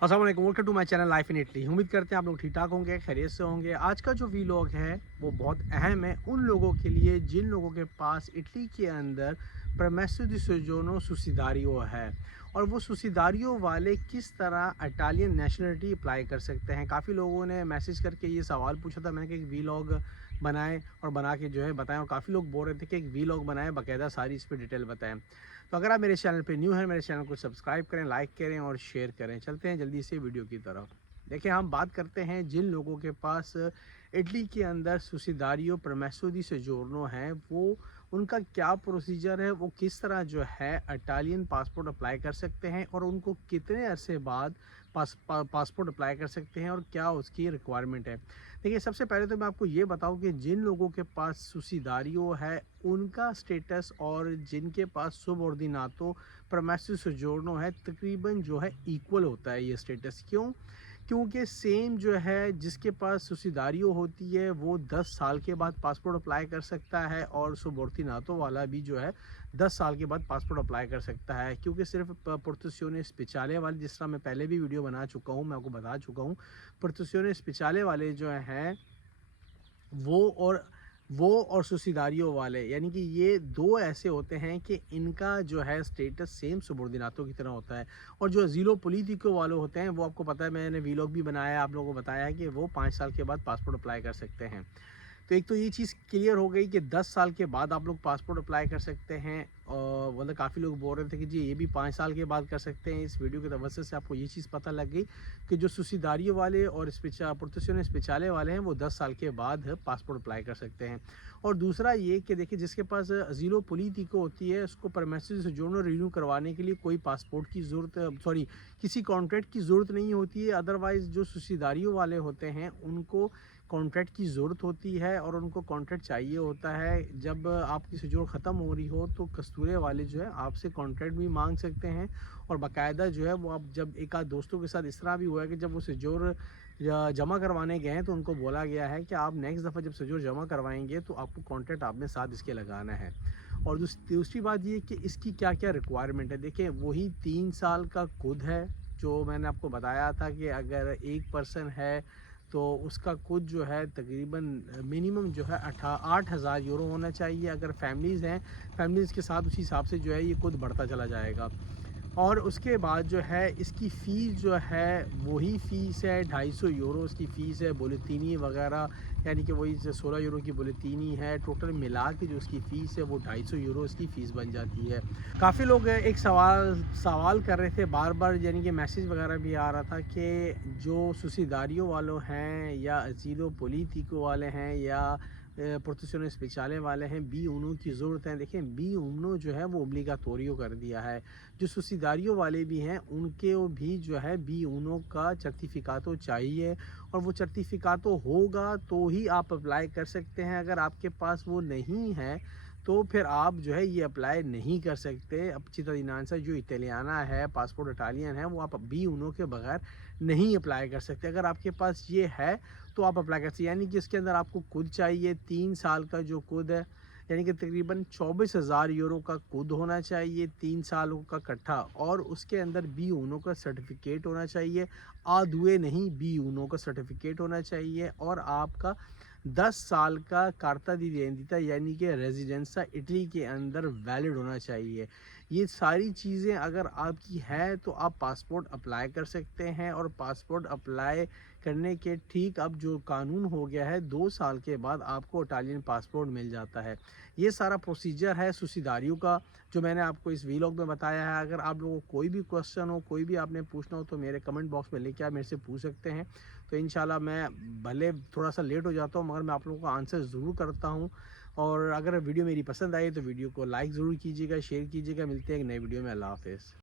अस्सलाम वालेकुम, welcome to my channel life in Italy. उम्मीद करते हैं आप लोग ठीक ठाक होंगे, खैरियत से होंगे। आज का जो वीलॉग है वो बहुत अहम है उन लोगों के लिए जिन लोगों के पास इटली के अंदर परमेसो दी सोजोर्नो सुसिडारियो है, और वो सुसिडारियो वाले किस तरह इटालियन नेशनलिटी अप्लाई कर सकते हैं। काफ़ी लोगों ने मैसेज करके ये सवाल पूछा था, मैंने कहा एक वीलॉग बनाएं और बना के जो है बताएं, और काफ़ी लोग बोल रहे थे कि एक वीलॉग बनाएं, बाकायदा सारी इस पर डिटेल बताएं। तो अगर आप मेरे चैनल पे न्यू हैं, मेरे चैनल को सब्सक्राइब करें, लाइक करें और शेयर करें। चलते हैं जल्दी से वीडियो की तरफ। देखिए, हम बात करते हैं जिन लोगों के पास इटली के अंदर सुसिडारियो परमेसो दी सोजोर्नो है, वो उनका क्या प्रोसीजर है, वो किस तरह जो है इटालियन पासपोर्ट अप्लाई कर सकते हैं, और उनको कितने अरसे बाद पासपोर्ट अप्लाई कर सकते हैं, और क्या उसकी रिक्वायरमेंट है। देखिए, सबसे पहले तो मैं आपको ये बताऊं कि जिन लोगों के पास सुसिडारियो है उनका स्टेटस और जिनके पास सबऑर्डिनातो परमेसो सोजोर्नो है, तकरीबन जो है इक्वल होता है ये स्टेटस। क्यों? क्योंकि सेम जो है जिसके पास सुसिडारियो होती है वो 10 साल के बाद पासपोर्ट अप्लाई कर सकता है, और सबऑर्डिनातो वाला भी जो है 10 साल के बाद पासपोर्ट अप्लाई कर सकता है। क्योंकि सिर्फ प्रोटेक्शोने स्पेशले वाले, जिस तरह मैं पहले भी वीडियो बना चुका हूँ, मैं आपको बता चुका हूँ, प्रोटेक्शोने स्पेशले वाले जो हैं वो और सुसिडारियो वाले, यानी कि ये दो ऐसे होते हैं कि इनका जो है स्टेटस सेम सबॉर्डिनातों की तरह होता है। और जो अजीलो पॉलिटिको वाले होते हैं, वो आपको पता है, मैंने वीलॉग भी बनाया है, आप लोगों को बताया है कि वो 5 साल के बाद पासपोर्ट अप्लाई कर सकते हैं। तो एक तो ये चीज़ क्लियर हो गई कि 10 साल के बाद आप लोग पासपोर्ट अप्लाई कर सकते हैं, और मतलब काफ़ी लोग बोल रहे थे कि जी ये भी 5 साल के बाद कर सकते हैं। इस वीडियो के तवज्जो से आपको ये चीज़ पता लग गई कि जो सुसिडारियो वाले और प्रोटेक्शोने स्पेशले वाले हैं वो 10 साल के बाद पासपोर्ट अप्लाई कर सकते हैं। और दूसरा ये कि देखिए, जिसके पास अजीलो पॉलिटिको होती है, उसको परमेसो दी सोजोर्नो रिन्यू करवाने के लिए कोई पासपोर्ट की ज़रूरत, सॉरी, किसी कॉन्ट्रैक्ट की ज़रूरत नहीं होती है। अदरवाइज़ जो सुसिडारियो वाले होते हैं उनको कॉन्ट्रैक्ट की ज़रूरत होती है, और उनको कॉन्ट्रैक्ट चाहिए होता है। जब आपकी सोजोर ख़त्म हो रही हो तो कस्तूरे वाले जो है आपसे कॉन्ट्रैक्ट भी मांग सकते हैं, और बाकायदा जो है वो, आप जब एक आध दोस्तों के साथ इस तरह भी हुआ है कि जब वो सोजोर जमा करवाने गए हैं तो उनको बोला गया है कि आप नेक्स्ट दफ़ा जब सोजोर जमा करवाएंगे तो आपको कॉन्ट्रैक्ट आपने साथ इसके लगाना है। और दूसरी बात ये कि इसकी क्या क्या रिक्वायरमेंट है। देखिए, वही 3 साल का खुद है जो मैंने आपको बताया था कि अगर एक पर्सन है तो उसका कुछ जो है तकरीबन मिनिमम जो है 8,000 यूरो होना चाहिए। अगर फैमिलीज़ हैं, फैमिलीज़ के साथ उसी हिसाब से जो है ये खुद बढ़ता चला जाएगा। और उसके बाद जो है इसकी फ़ीस जो है वही फ़ीस है, 250 यूरो इसकी फ़ीस है। बोलेतीनी वगैरह, यानी कि वही 16 यूरो की बोलेतीनी है। टोटल मिला के जो इसकी फ़ीस है वो 250 यूरो इसकी फ़ीस बन जाती है। काफ़ी लोग एक सवाल कर रहे थे बार बार, यानी कि मैसेज वगैरह भी आ रहा था कि जो सुसिडारियो वालों हैं या अजीलो पॉलिटिको वाले हैं या प्रोटेक्शोने स्पेशले वाले हैं, बी ऊनो की ज़रूरत है। देखिए, बी ऊनो जो है वो ओब्लिगाटोरियो कर दिया है। जो सुसिडारियो वाले भी हैं उनके भी जो है बी ऊनो का सर्टिफिकातो चाहिए, और वो सर्टिफिकातो होगा तो ही आप अप्लाई कर सकते हैं। अगर आपके पास वो नहीं है तो फिर आप जो है ये अप्लाई नहीं कर सकते। अब चिttadinanza जो इटालियाना है, पासपोर्ट इटालियन है, वो आप बी ऊनो के बगैर नहीं अप्लाई कर सकते। अगर आपके पास ये है तो आप अप्लाई कर सकते, यानी कि इसके अंदर आपको खुद चाहिए 3 साल का जो खुद है, यानी कि तकरीबन 24,000 यूरो का खुद होना चाहिए 3 सालों का इकट्ठा, और उसके अंदर बी ऊनो का सर्टिफिकेट होना चाहिए। आधुए नहीं, बी ऊनो का सर्टिफिकेट होना चाहिए, और आपका 10 साल का कार्ता दी रेंदिता, यानी कि रेजिडेंसा इटली के अंदर वैलिड होना चाहिए। ये सारी चीज़ें अगर आपकी है तो आप पासपोर्ट अप्लाई कर सकते हैं। और पासपोर्ट अप्लाई करने के ठीक अब जो कानून हो गया है, 2 साल के बाद आपको इटालियन पासपोर्ट मिल जाता है। ये सारा प्रोसीजर है सुसिडारियो का जो मैंने आपको इस वीलॉग में बताया है। अगर आप लोगों को कोई भी क्वेश्चन हो, कोई भी आपने पूछना हो, तो मेरे कमेंट बॉक्स में लेके आप मेरे से पूछ सकते हैं। तो इंशाल्लाह मैं भले थोड़ा सा लेट हो जाता हूँ, मगर मैं आप लोगों का आंसर ज़रूर करता हूँ। और अगर वीडियो मेरी पसंद आई तो वीडियो को लाइक ज़रूर कीजिएगा, शेयर कीजिएगा। मिलते हैं एक नई वीडियो में। अल्लाह हाफ़िज़।